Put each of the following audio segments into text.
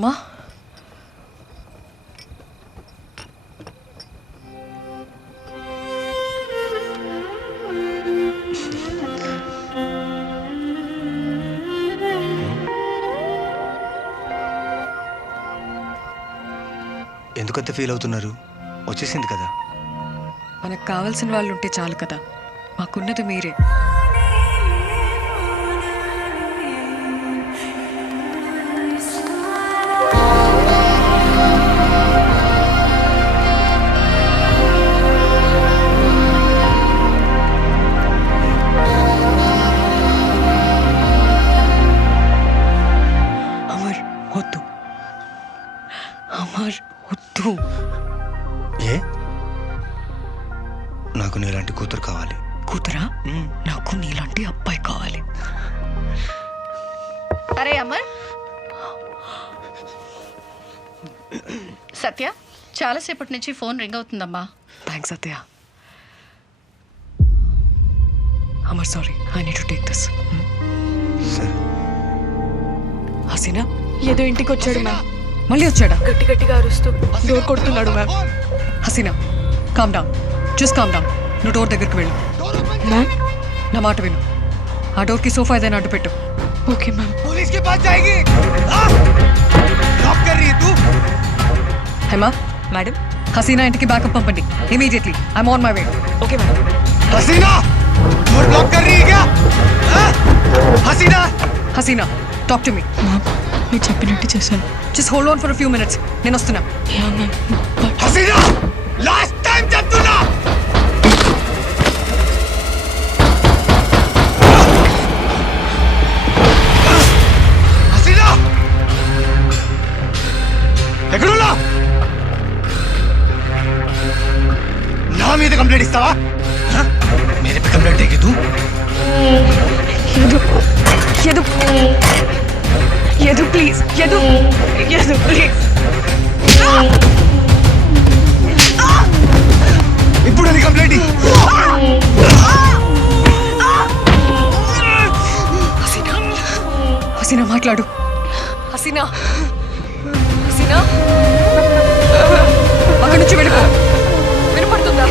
అమ్మా ఎందుకంత ఫీల్ అవుతున్నారు? వచ్చేసింది కదా. మనకు కావాల్సిన వాళ్ళు ఉంటే చాలు కదా. మాకున్నది మీరే. అమర్ వద్దు, అమర్ వద్దు. ఏ? నాకు నీలాంటి కూతురు కావాలి. కూతురా? నాకు నీలాంటి అబ్బాయి కావాలి. అరే అమర్, సత్య చాలాసేపటి నుంచి ఫోన్ రింగ్ అవుతుందమ్మా. Thanks Satya. Amar sorry, I need to take this. సరే. హసీనా ఏదో ఇంటికి వచ్చాడు మ్యామ్. మళ్ళీ వచ్చాడా? గట్టి గట్టిగా అరుస్తూ డోర్ కొడుతున్నాడు ma'am. Haseena calm down, just calm down. నువ్వు డోర్ దగ్గరికి వెళ్ళు. మ్యామ్ నా మాట విను. ఆ డోర్కి సోఫా ఏదైనా అడ్డు పెట్టు. Okay ma'am. पुलिस के पास जाएगी? लॉक कर रही है तू? హేమా మేడం. హసీనా ఇంటికి బ్యాకప్ పంపండి immediately. I'm on my way. Okay madam. Haseena door block कर रही है क्या? Haseena Haseena talk to me. Ma'am మీరు చెప్పినట్టు చేశాను. Just hold on for few minutes. నేను వస్తున్నా. Yeah ma'am. But Haseena last time जब तू ना हसीना ఎక్కడున్నా? నా మీద కంప్లైంట్ ఇస్తావా? मेरे पे कंप्लेंट देगी तू? Yadu Yadu please, Yadu Yadu please. ఇప్పుడు అది కంప్లైంట్ హసీనా మాట్లాడు. హసీనా, హసీనా అక్కడి నుంచి వెళ్ళిపో. వినపడుతుందా?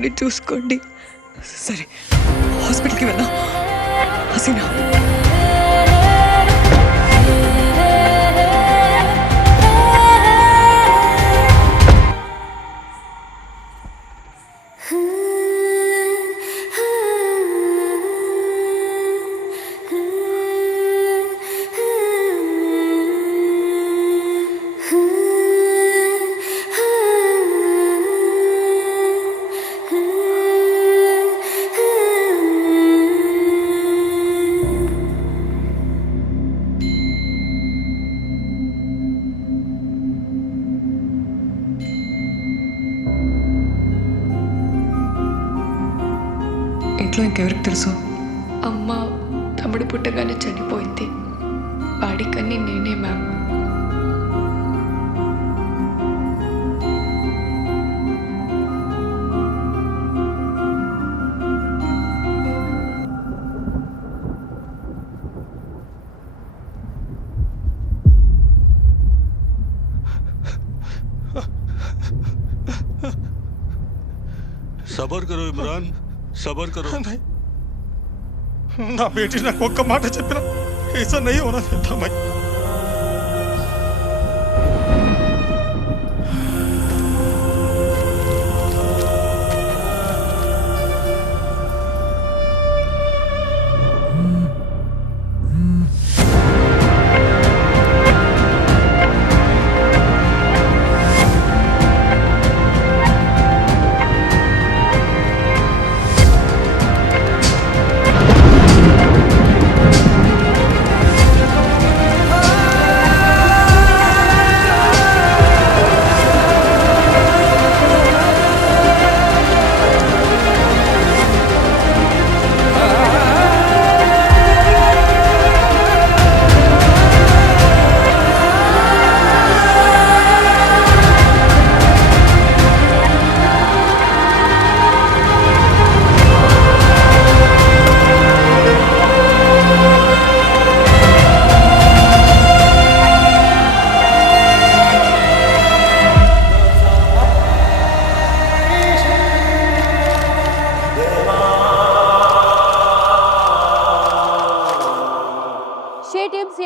బాబుని చూసుకోండి. సరే, హాస్పిటల్కి వెళ్దాం. హసీనా, ఇంట్లో ఇంకెవరికి తెలుసు? అమ్మ తమ్ముడు పుట్టగానే చనిపోయింది. వాడికన్నీ నేనే మ్యామ్. सबर करो इमरान, सबर करो। నా బేటీ నాకు ఒక్క మాట చెప్పినా ऐसा नहीं होना था मैं।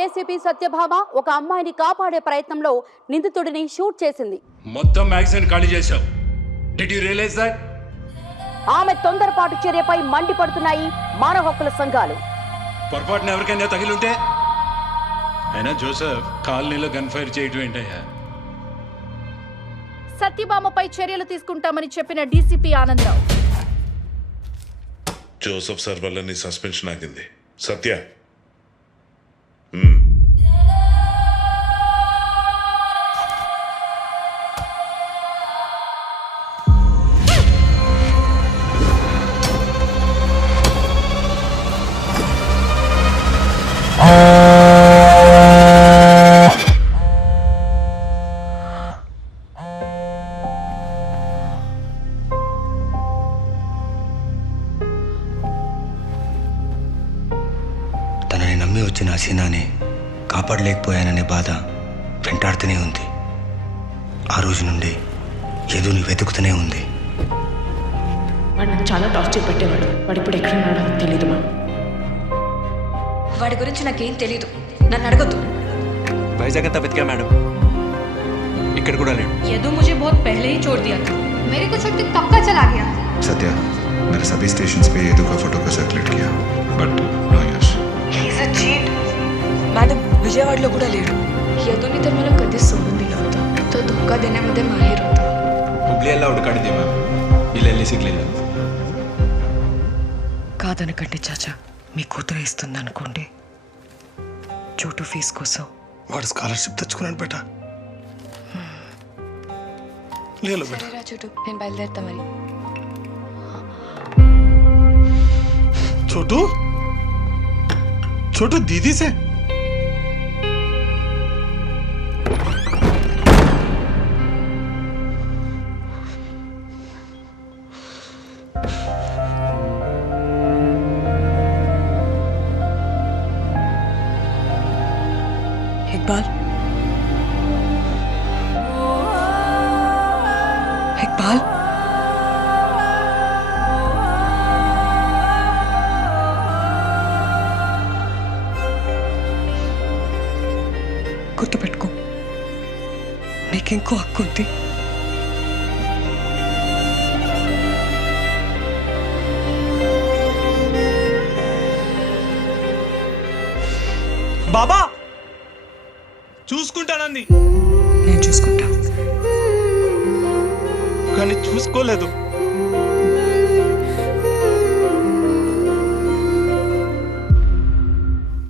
ఏసీపీ సత్యభామ ఒక అమ్మాయిని కాపాడే ప్రయత్నంలో నిందితుడిని షూట్ చేసింది. మొత్తం మ్యాగజైన్ ఖాళీ చేశావు. Did you realize that? ఆమె తొందరపాటు చర్యపై మండిపడుతున్నాయి మానవ హక్కుల సంఘాలు. పొరపాటున ఎవరికైనా తగిలుంటే అయినా జోసెఫ్ కాలనీలో గన్ ఫైర్ చేయడం ఏంటయ్యా? సత్యభామపై చర్యలు తీసుకుంటామని చెప్పిన డీసీపీ ఆనందరావు. జోసెఫ్ సార్ వల్ల నీ సస్పెన్షన్ ఆగింది. సత్య తనని నమ్మి వచ్చిన హసీనాని కాపాడలేకపోయాననే బాధ వెంటాడుతూనే ఉంది. ఆ రోజు నుండి యదుని వెతుకుతూనే ఉంది. వాడు నాకు చాలా టార్చర్ పెట్టేవాడు. వాడు ఇప్పుడు ఎక్కడున్నాడో తెలీదు మా. వాడి గురించి నాకేం తెలీదు, నన్ను అడగొద్దు. వైజాగ్ అంతా వెతికా మేడం, ఇక్కడ కూడా లేడు. यदु मुझे बहुत पहले ही छोड़ दिया था. मेरे को छोड़ के कब का चला गया? सत्या, मैंने सभी स्टेशंस पे यदु का फोटो को सर्कुलेट किया, but no use. He is a cheat. Madam, विजयवाड़లో కూడా లేడు. यदुनी तर मला कधीच सोडून दिला होता. तो धोका देण्यामध्ये माहिर होता. हुबळीला हुडकाडिದೆ ಮ್ಯಾಮ್, ಇಲ್ಲೆಲ್ಲಿ ಸಿಗಲಿಲ್ಲ. కాదనకండి చాచా, మీ కూతురు ఇస్తుంది అనుకోండి. చోటు ఫీజు కోసం. వాడు స్కాలర్షిప్ తెచ్చుకున్నాడు బేటా. లేదు బేటా. చోటు, నేను బయలుదేరుతా మరి. छोटू छोटू दीदी से इकबाल, इकबाल, మీకు ఇంకో హక్కు ఉంది. బాబా చూసుకుంటానంది నేను చూసుకుంటా. కానీ చూసుకోలేదు.